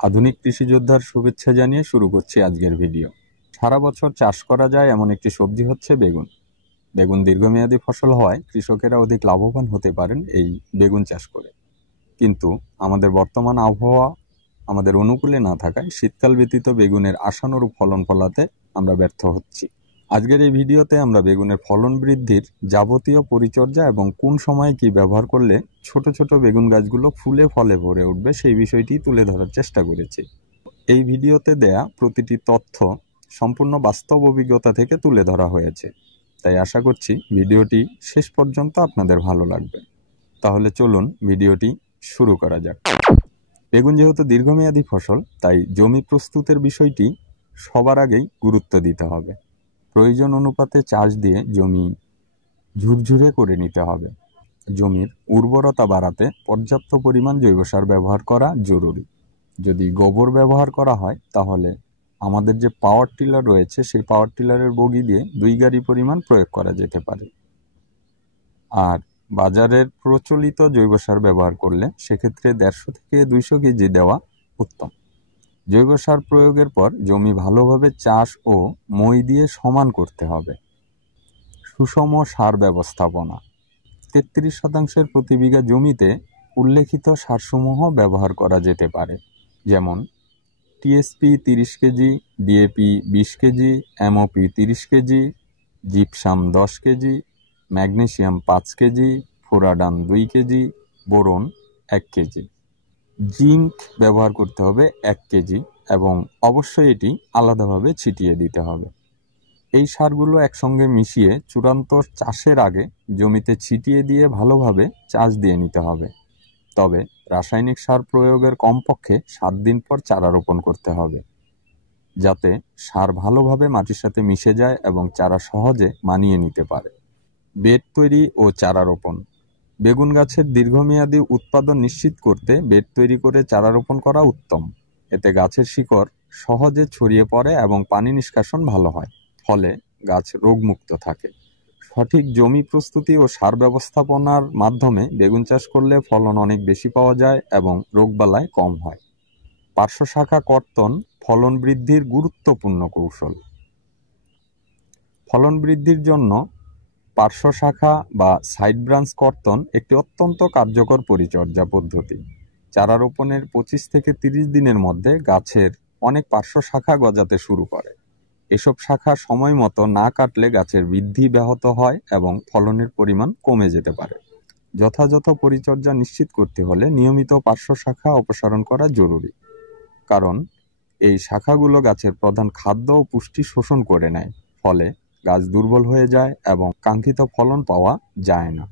আধুনিক কৃষিযোদ্ধার শুভেচ্ছা জানিয়ে শুরু করছি আজকের ভিডিও। সারা বছর চাষ করা যায় এমন একটি সবজি হচ্ছে বেগুন। বেগুন দীর্ঘমেয়াদী ফসল হওয়ায় কৃষকেরা অধিক লাভবান হতে পারেন এই বেগুন চাষ করে। কিন্তু আমাদের বর্তমান আবহাওয়া আমাদের অনুকূলে না থাকায় শীতকাল ব্যতীত বেগুনের আশানুরূপ ফলন ফলাতে আমরা ব্যর্থ হচ্ছি। আজকের এই ভিডিওতে আমরা বেগুনের ফলন বৃদ্ধির যাবতীয় পরিচর্যা এবং কোন সময়ে কি ব্যবহার করলে ছোট ছোট বেগুন গাছগুলো ফুলে ফলে ভরে উঠবে সেই বিষয়টি তুলে ধরার চেষ্টা করেছি। এই ভিডিওতে দেয়া প্রতিটি তথ্য সম্পূর্ণ বাস্তব অভিজ্ঞতা থেকে তুলে ধরা হয়েছে, তাই আশা করছি ভিডিওটি শেষ পর্যন্ত আপনাদের ভালো লাগবে। তাহলে চলুন ভিডিওটি শুরু করা যাক। বেগুন যেহেতু দীর্ঘমেয়াদী ফসল, তাই জমি প্রস্তুতের বিষয়টি সবার আগেই গুরুত্ব দিতে হবে। প্রয়োজন অনুপাতে চাষ দিয়ে জমি ঝুরঝুরে করে নিতে হবে। জমির উর্বরতা বাড়াতে পর্যাপ্ত পরিমাণ জৈব সার ব্যবহার করা জরুরি। যদি গোবর ব্যবহার করা হয় তাহলে আমাদের যে পাওয়ার টিলার রয়েছে সেই পাওয়ার টিলারের বগি দিয়ে 2 গাড়ি পরিমাণ প্রয়োগ করা যেতে পারে। আর বাজারের প্রচলিত জৈব সার ব্যবহার করলে সেক্ষেত্রে 150 থেকে 200 কেজি দেওয়া উত্তম। জৈব সার প্রয়োগের পর জমি ভালোভাবে চাষ ও মই দিয়ে সমান করতে হবে। সুষম সার ব্যবস্থাপনা 33% প্রতি বিঘা জমিতে উল্লেখিত সারসমূহ ব্যবহার করা যেতে পারে, যেমন TSP 30 KG, DAP 20 KG, MOP 30 KG, gypsum 10 KG, magnesium 5 KG, Furadan 2 KG, boron 1 KG. Zinc ব্যবহার করতে হবে 1 কেজি এবং অবশ্যই এটি আলাদাভাবে ছিটিয়ে দিতে হবে। এই সারগুলো একসঙ্গে মিশিয়ে চূড়ান্ত চাষের আগে জমিতে ছিটিয়ে দিয়ে ভালোভাবে চাষ দিয়ে নিতে হবে। তবে রাসায়নিক সার প্রয়োগের কমপক্ষে 7 দিন পর চারা রোপণ করতে হবে, যাতে সার ভালোভাবে মাটির সাথে মিশে যায় এবং চারা সহজে মানিয়ে নিতে পারে। বেড তৈরি ও চারা রোপণ। বেগুন গাছের দীর্ঘমেয়াদী উৎপাদন নিশ্চিত করতে বেড তৈরি করে চারা রোপণ করা উত্তম। এতে গাছের শিকড় সহজে ছড়িয়ে পড়ে এবং পানি নিষ্কাশন ভালো হয়, ফলে গাছ রোগমুক্ত থাকে। সঠিক জমি প্রস্তুতি ও সার ব্যবস্থাপনার মাধ্যমে বেগুন চাষ করলে ফলন অনেক বেশি পাওয়া যায় এবং রোগবালাই কম হয়। পার্শ্ব শাখা কর্তন ফলন বৃদ্ধির গুরুত্বপূর্ণ কৌশল। ফলন বৃদ্ধির জন্য পার্শ্ব শাখা বা সাইড ব্রাঞ্চ কর্তন একটি অত্যন্ত কার্যকর পরিচর্যা পদ্ধতি। চারা রোপণের 25 থেকে 30 দিনের মধ্যে গাছের অনেক পার্শ্ব শাখা গজাতে শুরু করে। এসব শাখা সময় মতো না কাটলে গাছের বৃদ্ধি ব্যাহত হয় এবং ফলনের পরিমাণ কমে যেতে পারে। যথাযথ পরিচর্যা নিশ্চিত করতে হলে নিয়মিত পার্শ্ব শাখা অপসারণ করা জরুরি, কারণ এই শাখাগুলো গাছের প্রধান খাদ্য ও পুষ্টি শোষণ করে নেয়, ফলে গাছ দুর্বল হয়ে যায় এবং কাঙ্ক্ষিত ফলন পাওয়া যায় না।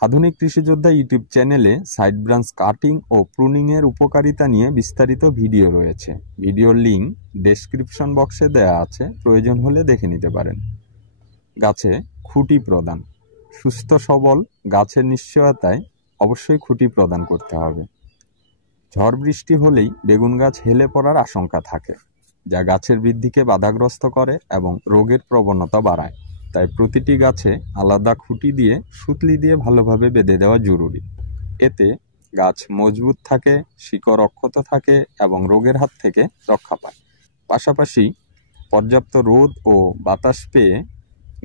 আধুনিক কৃষিযোদ্ধা ইউটিউব চ্যানেলে সাইড ব্রাঞ্চ কাটিং ও প্রুনিং এর উপকারিতা নিয়ে বিস্তারিত ভিডিও রয়েছে। ভিডিওর লিঙ্ক ডেসক্রিপশন বক্সে দেওয়া আছে, প্রয়োজন হলে দেখে নিতে পারেন। গাছে খুঁটি প্রদান। সুস্থ সবল গাছের নিশ্চয়তায় অবশ্যই খুঁটি প্রদান করতে হবে। ঝড় বৃষ্টি হলেই বেগুন গাছ হেলে পড়ার আশঙ্কা থাকে, যা গাছের বৃদ্ধিকে বাধাগ্রস্ত করে এবং রোগের প্রবণতা বাড়ায়। তাই প্রতিটি গাছে আলাদা খুঁটি দিয়ে সুতলি দিয়ে ভালোভাবে বেঁধে দেওয়া জরুরি। এতে গাছ মজবুত থাকে, শিকড় অক্ষত থাকে এবং রোগের হাত থেকে রক্ষা পায়। পাশাপাশি পর্যাপ্ত রোদ ও বাতাস পেয়ে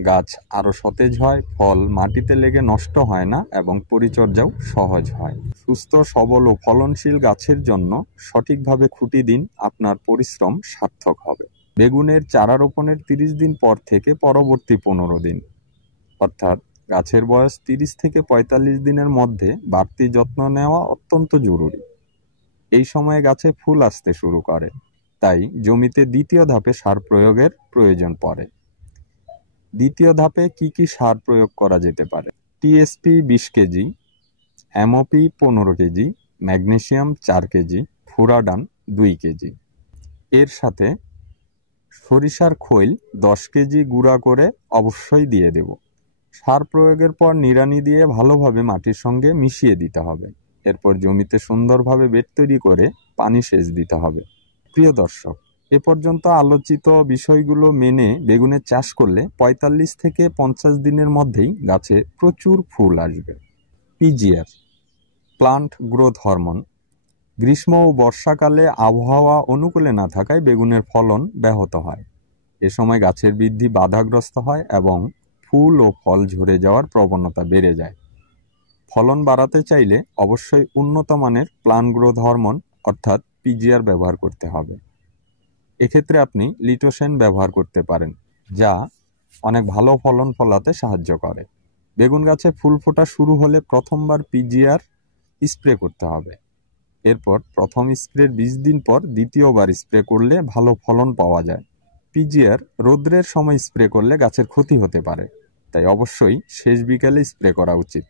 গাছ আরও সতেজ হয়, ফল মাটিতে লেগে নষ্ট হয় না এবং পরিচর্যাও সহজ হয়। সুস্থ সবল ও ফলনশীল গাছের জন্য সঠিকভাবে খুঁটি দিন, আপনার পরিশ্রম সার্থক হবে। বেগুনের চারা রোপণের 30 দিন পর থেকে পরবর্তী 15 দিন, অর্থাৎ গাছের বয়স 30 থেকে 45 দিনের মধ্যে বাড়তি যত্ন নেওয়া অত্যন্ত জরুরি। এই সময়ে গাছে ফুল আসতে শুরু করে, তাই জমিতে দ্বিতীয় ধাপে সার প্রয়োগের প্রয়োজন পড়ে। দ্বিতীয় ধাপে কি কি সার প্রয়োগ করা যেতে পারে? TSP 20 KG, MOP 15 KG, magnesium 4 KG, Furadan 2 KG. এর সাথে সরিষার খৈল 10 কেজি গুঁড়া করে অবশ্যই দিয়ে দেব। সার প্রয়োগের পর নিড়ানি দিয়ে ভালোভাবে মাটির সঙ্গে মিশিয়ে দিতে হবে। এরপর জমিতে সুন্দরভাবে বেড তৈরি করে পানি সেচ দিতে হবে। প্রিয় দর্শক, এ পর্যন্ত আলোচিত বিষয়গুলো মেনে বেগুনের চাষ করলে 45 থেকে 50 দিনের মধ্যেই গাছে প্রচুর ফুল আসবে। পিজিআর, প্লান্ট গ্রোথ হরমোন, গ্রীষ্ম ও বর্ষাকালে আবহাওয়া অনুকূলে না থাকায় বেগুনের ফলন ব্যাহত হয়। এ সময় গাছের বৃদ্ধি বাধাগ্রস্ত হয় এবং ফুল ও ফল ঝরে যাওয়ার প্রবণতা বেড়ে যায়। ফলন বাড়াতে চাইলে অবশ্যই উন্নত মানের প্লান্ট গ্রোথ হরমোন অর্থাৎ পিজিআর ব্যবহার করতে হবে। এক্ষেত্রে আপনি লিটোসেন ব্যবহার করতে পারেন, যা অনেক ভালো ফলন ফলাতে সাহায্য করে। বেগুন গাছে ফুল ফোটা শুরু হলে প্রথমবার পিজিআর স্প্রে করতে হবে। এরপর প্রথম স্প্রের 20 দিন পর দ্বিতীয়বার স্প্রে করলে ভালো ফলন পাওয়া যায়। পিজিআর রৌদ্রের সময় স্প্রে করলে গাছের ক্ষতি হতে পারে, তাই অবশ্যই শেষ বিকেলে স্প্রে করা উচিত।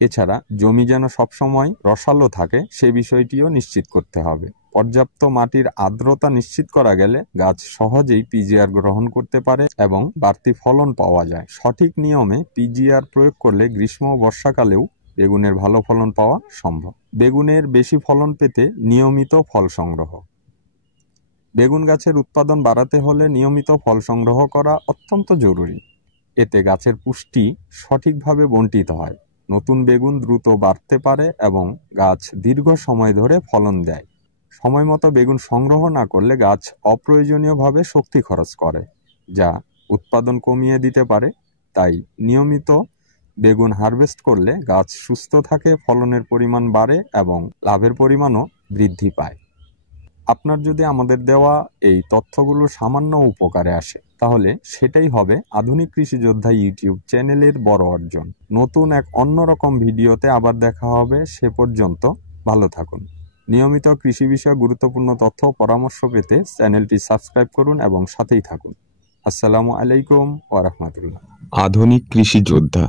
এছাড়া জমি যেন সবসময় রসালো থাকে সে বিষয়টিও নিশ্চিত করতে হবে। পর্যাপ্ত মাটির আর্দ্রতা নিশ্চিত করা গেলে গাছ সহজেই পিজিআর গ্রহণ করতে পারে এবং বাড়তি ফলন পাওয়া যায়। সঠিক নিয়মে পিজিআর প্রয়োগ করলে গ্রীষ্ম ও বর্ষাকালেও বেগুনের ভালো ফলন পাওয়া সম্ভব। বেগুনের বেশি ফলন পেতে নিয়মিত ফল সংগ্রহ। বেগুন গাছের উৎপাদন বাড়াতে হলে নিয়মিত ফল সংগ্রহ করা অত্যন্ত জরুরি। এতে গাছের পুষ্টি সঠিকভাবে বণ্টিত হয়, নতুন বেগুন দ্রুত বাড়তে পারে এবং গাছ দীর্ঘ সময় ধরে ফলন দেয়। সময় মতো বেগুন সংগ্রহ না করলে গাছ অপ্রয়োজনীয়ভাবে শক্তি খরচ করে, যা উৎপাদন কমিয়ে দিতে পারে। তাই নিয়মিত বেগুন হারভেস্ট করলে গাছ সুস্থ থাকে, ফলনের পরিমাণ বাড়ে এবং লাভের পরিমাণও বৃদ্ধি পায়। আপনার যদি আমাদের দেওয়া এই তথ্যগুলো সামান্য উপকারে আসে, তাহলে সেটাই হবে আধুনিক কৃষি যোদ্ধা ইউটিউব চ্যানেলের বড় অর্জন। নতুন এক অন্যরকম ভিডিওতে আবার দেখা হবে। সে পর্যন্ত ভালো থাকুন। নিয়মিত কৃষি বিষয়ে গুরুত্বপূর্ণ তথ্য ও পরামর্শ পেতে চ্যানেলটি সাবস্ক্রাইব করুন এবং সাথেই থাকুন। আসসালামু আলাইকুম ওয়া রাহমাতুল্লাহ। আধুনিক কৃষি যোদ্ধা,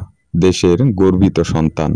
দেশের গর্বিত সন্তান।